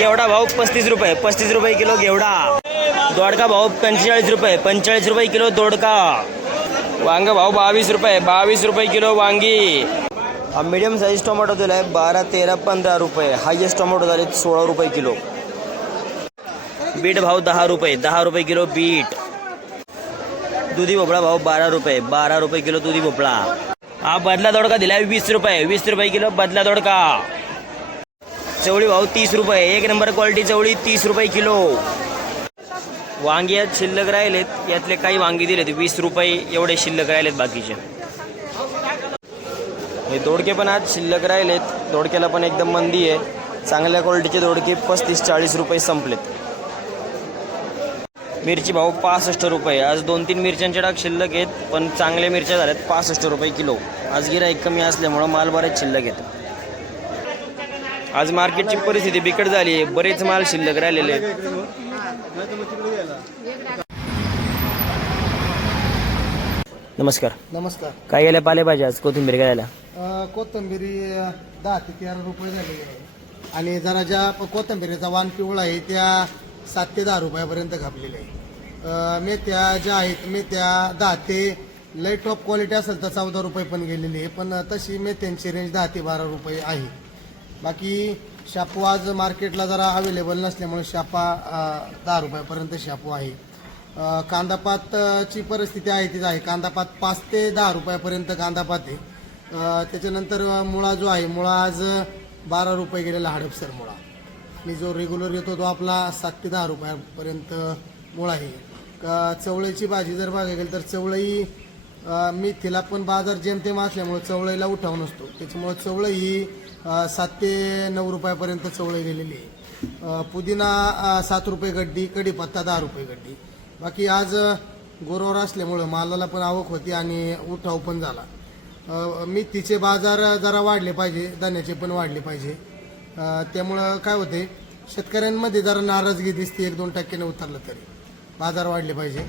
घेवडा भाव 35 रुपये, 35 रुपये किलो घेवडा. दोडका भाव 45 रुपये, 45 रुपये किलो दोडका. वांग भाव 22 रुपये, 22 रुपये किलो वांगी. मीडियम साईज टोमॅटो दिला आहे 12, 13, 15 रुपये. हायेस्ट टोमॅटो झाले 16 रुपये किलो. बीट भाव 10 रुपये, 10 रुपये किलो बीट. दुधी भोपळा भाव 12 रुपये, 12 रुपये किलो दुधी भोपळा. हा बदला दोडका दिलाय 20 रुपये, 20 रुपये किलो बदला दोडका. चवळी भाव 30 रुपये, एक नंबर क्वालिटी चवळी 30 रुपये किलो. वांगी यात शिल्लक राहिलेत, यातले काही वांगी दिलेत 20 रुपये एवढे शिल्लक राहिलेत. बाकीचे हे दोडके पण आज शिल्लक राहिलेत. दोडक्याला पण एकदम मंदी आहे. चांगल्या क्वालिटीचे दोडके 35-40 रुपये संपलेत. मिरची भाव 65 रुपये. आज 2-3 मिरच्यांचे डाग शिल्लक आहेत, पण चांगल्या मिरच्या झाल्यात 65 रुपये किलो. आज गिऱ्हाईक कमी असल्यामुळं माल बरेच शिल्लक येतो. आज मार्केटची परिस्थिती बिकट झाली आहे, बरेच माल शिल्लक राहिलेले आहेत. नमस्कार. नमस्कार. काय गेल्या पालेभाज्या आज? कोथिंबीर घ्यायला कोथिंबिरी 10 ते 13 रुपये झालेली आहे आणि जरा ज्या कोथिंबिरीचा वाण पिवळा आहे त्या 7 ते 10 रुपयापर्यंत घापलेल्या आहे. मेथ्या ज्या आहेत मेथ्या 10 ते लय टॉप क्वालिटी असेल तर 14 रुपये पण गेलेली आहे, पण तशी मेथ्यांची रेंज 10 ते 12 रुपये आहे. बाकी शापू आज मार्केटला जरा अवेलेबल नसल्यामुळे शापा 10 रुपयापर्यंत शापू आहे. कांदापातची परिस्थिती आहे तीच आहे. कांदापात 5 ते 10 रुपयापर्यंत कांदापात आहे. त्याच्यानंतर मुळा जो आहे मुळा आज 12 रुपये गेलेला हडपसर मुळा. मी जो रेग्युलर येतो तो आपला 7 ते 10 रुपयापर्यंत मुळा आहे. चवळीची भाजी जर बघायला गेली तर चवळी मेथीला पण बाजार जेमतेम असल्यामुळे चवळीला उठाव नसतो, त्याच्यामुळे चवळी ही 7 ते 9 रुपयापर्यंत चवळी गेलेली आहे. पुदिना 7 रुपये गड्डी, कढीपत्ता 10 रुपये गड्डी. बाकी आज गुरुवार असल्यामुळं मालाला पण आवक होती आणि उठाव पण झाला. मेथीचे बाजार जरा वाढले पाहिजे, धान्याचे पण वाढले पाहिजे. त्यामुळं काय होते शेतकऱ्यांमध्ये जरा नाराजगी दिसते. 1-2 टक्क्याने उतरलं तरी बाजार वाढले पाहिजे.